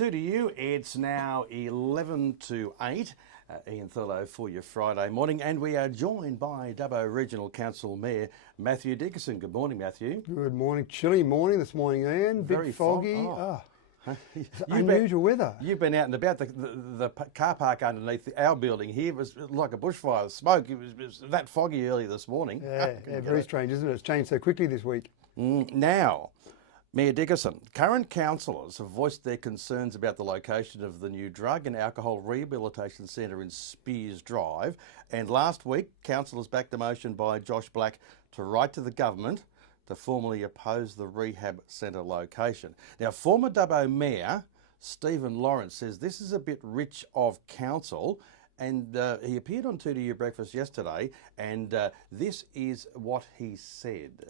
Two to you. It's now 11 to 8. Iain Thurlow for your Friday morning, and we are joined by Dubbo Regional Council Mayor Matthew Dickerson. Good morning, Matthew. Good morning. Chilly morning this morning, Iain. Very bit foggy. Unusual weather. You've been out and about. The car park underneath our building here was like a bushfire. Smoke. It was that foggy early this morning. Yeah, very strange, isn't it? It's changed so quickly this week. Now, Mayor Dickerson, current councillors have voiced their concerns about the location of the new drug and alcohol rehabilitation centre in Spears Drive, and last week councillors backed a motion by Josh Black to write to the government to formally oppose the rehab centre location. Now, former Dubbo Mayor Stephen Lawrence says this is a bit rich of council, and he appeared on 2 to You Breakfast yesterday, and this is what he said.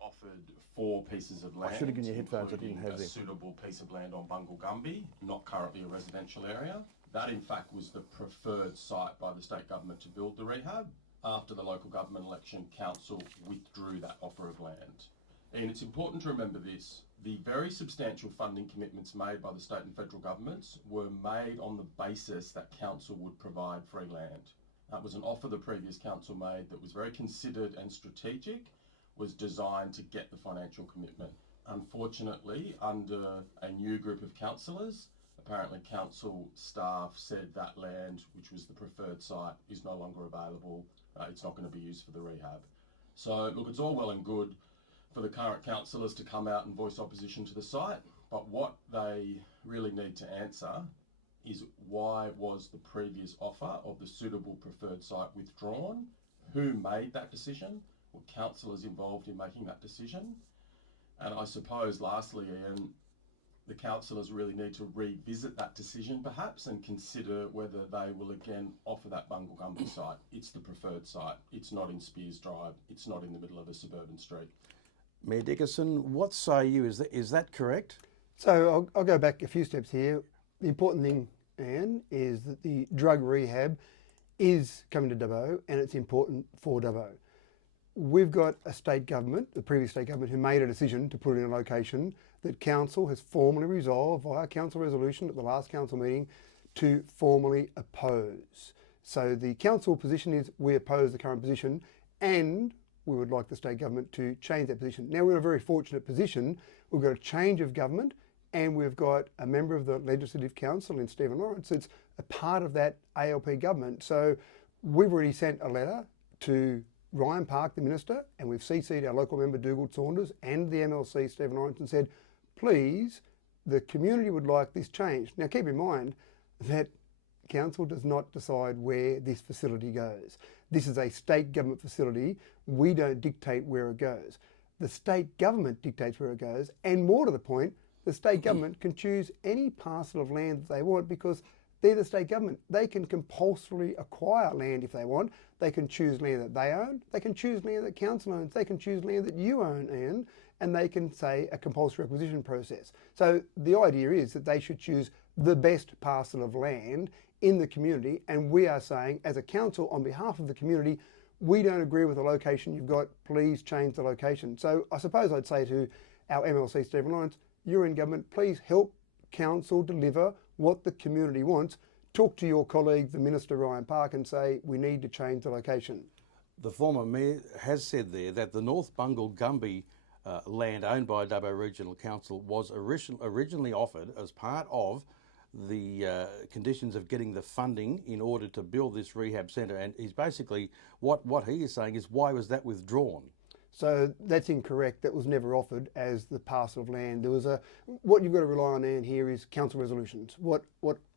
Offered 4 pieces of land. I should have given you headphones. I didn't have a them. Suitable piece of land on Bungle Gumby, not currently a residential area. That, in fact, was the preferred site by the state government to build the rehab. After the local government election, council withdrew that offer of land. And it's important to remember this: the very substantial funding commitments made by the state and federal governments were made on the basis that council would provide free land. That was an offer the previous council made that was very considered and strategic, was designed to get the financial commitment. Unfortunately, under a new group of councillors, apparently council staff said that land, which was the preferred site, is no longer available. It's not going to be used for the rehab. So look, it's all well and good for the current councillors to come out and voice opposition to the site, but what they really need to answer is why was the previous offer of the suitable preferred site withdrawn? Who made that decision? Were councillors involved in making that decision? And I suppose lastly, Iain, the councillors really need to revisit that decision perhaps and consider whether they will again offer that Bungle Gumby site. It's the preferred site. It's not in Spears Drive. It's not in the middle of a suburban street. Mayor Dickerson, what say you? Is that correct? So I'll go back a few steps here. The important thing, Iain, is that the drug rehab is coming to Dubbo, and it's important for Dubbo. We've got a state government, the previous state government, who made a decision to put it in a location that council has formally resolved via council resolution at the last council meeting to formally oppose. So the council position is we oppose the current position, and we would like the state government to change that position. Now, we're in a very fortunate position. We've got a change of government, and we've got a member of the Legislative Council in Stephen Lawrence that's a part of that ALP government. So we've already sent a letter to Ryan Park, the Minister, and we've CC'd our local member Dougal Saunders and the MLC Stephen Lawrence and said, please, the community would like this changed. Now keep in mind that council does not decide where this facility goes. This is a state government facility. We don't dictate where it goes. The state government dictates where it goes, and more to the point, the state government can choose any parcel of land that they want because they're the state government. They can compulsorily acquire land if they want. They can choose land that they own. They can choose land that council owns. They can choose land that you own, Iain, and they can say a compulsory acquisition process. So the idea is that they should choose the best parcel of land in the community, and we are saying as a council on behalf of the community, we don't agree with the location you've got, please change the location. So I suppose I'd say to our MLC Stephen Lawrence, you're in government, please help council deliver what the community wants. Talk to your colleague, the Minister Ryan Park, and say we need to change the location. The former mayor has said there that the North Bungle Gumby land owned by Dubbo Regional Council was originally offered as part of the conditions of getting the funding in order to build this rehab centre, and he's basically what he is saying is why was that withdrawn? So that's incorrect. That was never offered as the parcel of land. There was what you've got to rely on, Iain, here is council resolutions. What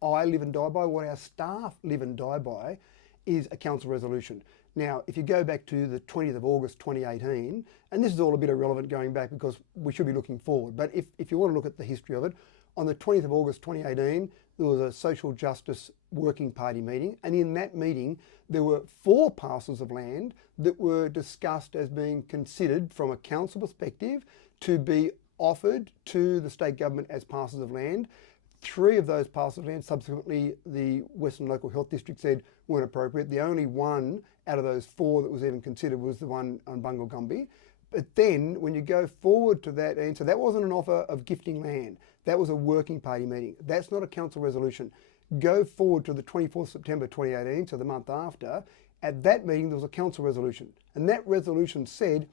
I live and die by, what our staff live and die by, is a council resolution. Now, if you go back to the 20th of August 2018, and this is all a bit irrelevant going back because we should be looking forward, but if you want to look at the history of it, on the 20th of August 2018, there was a Social Justice Working Party meeting, and in that meeting, there were 4 parcels of land that were discussed as being considered from a council perspective to be offered to the state government as parcels of land. 3 of those parcels of land, subsequently the Western Local Health District said weren't appropriate. The only one out of those 4 that was even considered was the one on Bungle Gumby. But then when you go forward to that answer, that wasn't an offer of gifting land. That was a working party meeting. That's not a council resolution. Go forward to the 24th September 2018, so the month after. At that meeting, there was a council resolution. And that resolution said,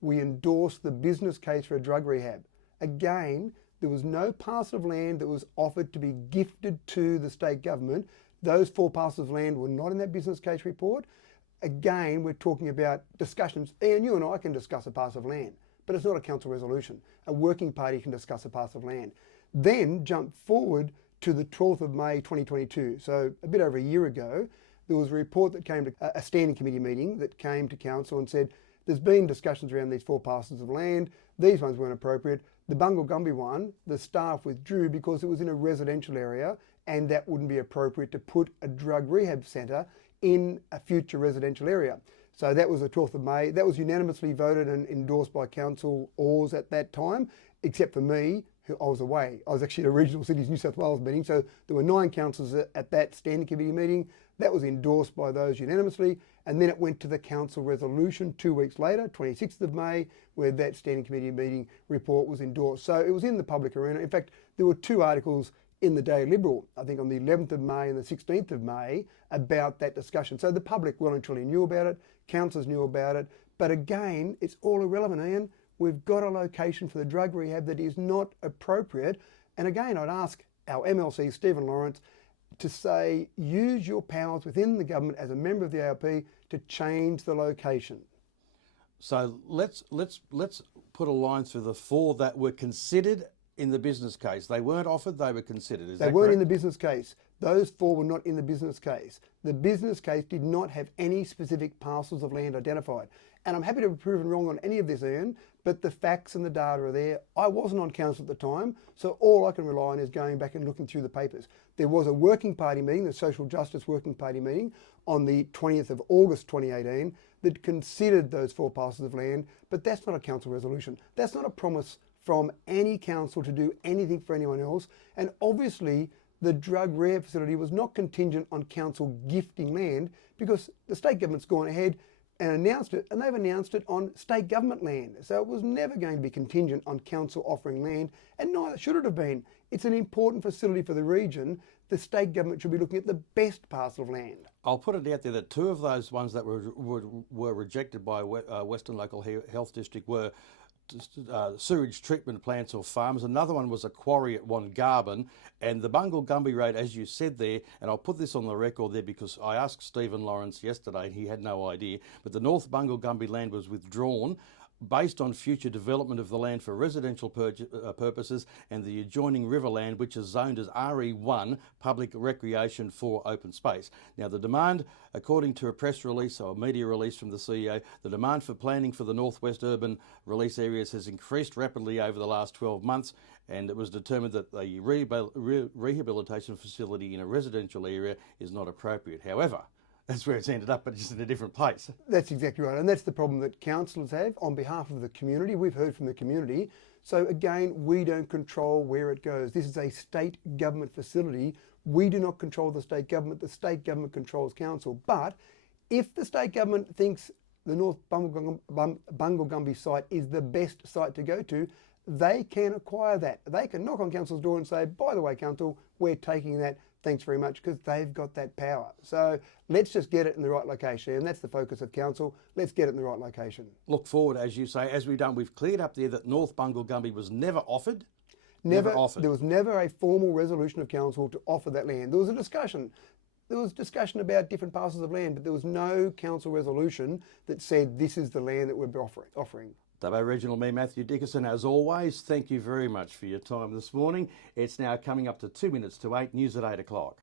we endorse the business case for a drug rehab. Again, there was no parcel of land that was offered to be gifted to the state government. Those 4 parcels of land were not in that business case report. Again, we're talking about discussions. Iain, you and I can discuss a parcel of land, but it's not a council resolution. A working party can discuss a parcel of land. Then jump forward to the 12th of May 2022. So a bit over a year ago, there was a report that came to a standing committee meeting that came to council and said, there's been discussions around these 4 parcels of land. These ones weren't appropriate. The Bungle Gumby one, the staff withdrew because it was in a residential area and that wouldn't be appropriate to put a drug rehab centre in a future residential area. So that was the 12th of May. That was unanimously voted and endorsed by council Oars at that time, except for me, who I was away. I was actually at a Regional Cities New South Wales meeting. So there were 9 councillors at that standing committee meeting. That was endorsed by those unanimously. And then it went to the council resolution 2 weeks later, 26th of May, where that standing committee meeting report was endorsed. So it was in the public arena. In fact, there were 2 articles in the Daily Liberal, I think on the 11th of May and the 16th of May, about that discussion. So the public well and truly knew about it, councillors knew about it, but again, it's all irrelevant, Iain. We've got a location for the drug rehab that is not appropriate. And again, I'd ask our MLC, Stephen Lawrence, to say, use your powers within the government as a member of the ALP to change the location. So let's put a line through the 4 that were considered in the business case. They weren't offered, they were considered. Is that correct? They weren't in the business case. Those 4 were not in the business case. The business case did not have any specific parcels of land identified. And I'm happy to be proven wrong on any of this, Iain, but the facts and the data are there. I wasn't on council at the time, so all I can rely on is going back and looking through the papers. There was a working party meeting, the Social Justice Working Party meeting, on the 20th of August 2018 that considered those 4 parcels of land, but that's not a council resolution. That's not a promise from any council to do anything for anyone else. And obviously, the drug rehab facility was not contingent on council gifting land because the state government's gone ahead and announced it, and they've announced it on state government land. So it was never going to be contingent on council offering land, and neither should it have been. It's an important facility for the region. The state government should be looking at the best parcel of land. I'll put it out there that 2 of those ones that were rejected by Western Local Health District were sewage treatment plants or farms. Another one was a quarry at Wongarbin, and the Bungle Gumby Road, as you said there, and I'll put this on the record there because I asked Stephen Lawrence yesterday and he had no idea, but the North Bungle Gumby land was withdrawn based on future development of the land for residential purposes and the adjoining riverland, which is zoned as RE1, public recreation for open space. Now, the demand, according to a press release or media release from the CEO, the demand for planning for the Northwest urban release areas has increased rapidly over the last 12 months, and it was determined that the rehabilitation facility in a residential area is not appropriate. However, that's where it's ended up, but just in a different place. That's exactly right. And that's the problem that councillors have on behalf of the community. We've heard from the community. So again, we don't control where it goes. This is a state government facility. We do not control the state government. The state government controls council. But if the state government thinks the North Bungle Gumby site is the best site to go to, they can acquire that. They can knock on council's door and say, by the way, council, we're taking that. Thanks very much, because they've got that power. So let's just get it in the right location. And that's the focus of council. Let's get it in the right location. Look forward, as you say, as we've done, we've cleared up there that North Bungle Gumby was never offered. Never offered. There was never a formal resolution of council to offer that land. There was a discussion. There was discussion about different parcels of land, but there was no council resolution that said this is the land that we're offering. Dubbo Regional Mayor Matthew Dickerson, as always, thank you very much for your time this morning. It's now coming up to 2 minutes to 8, news at 8 o'clock.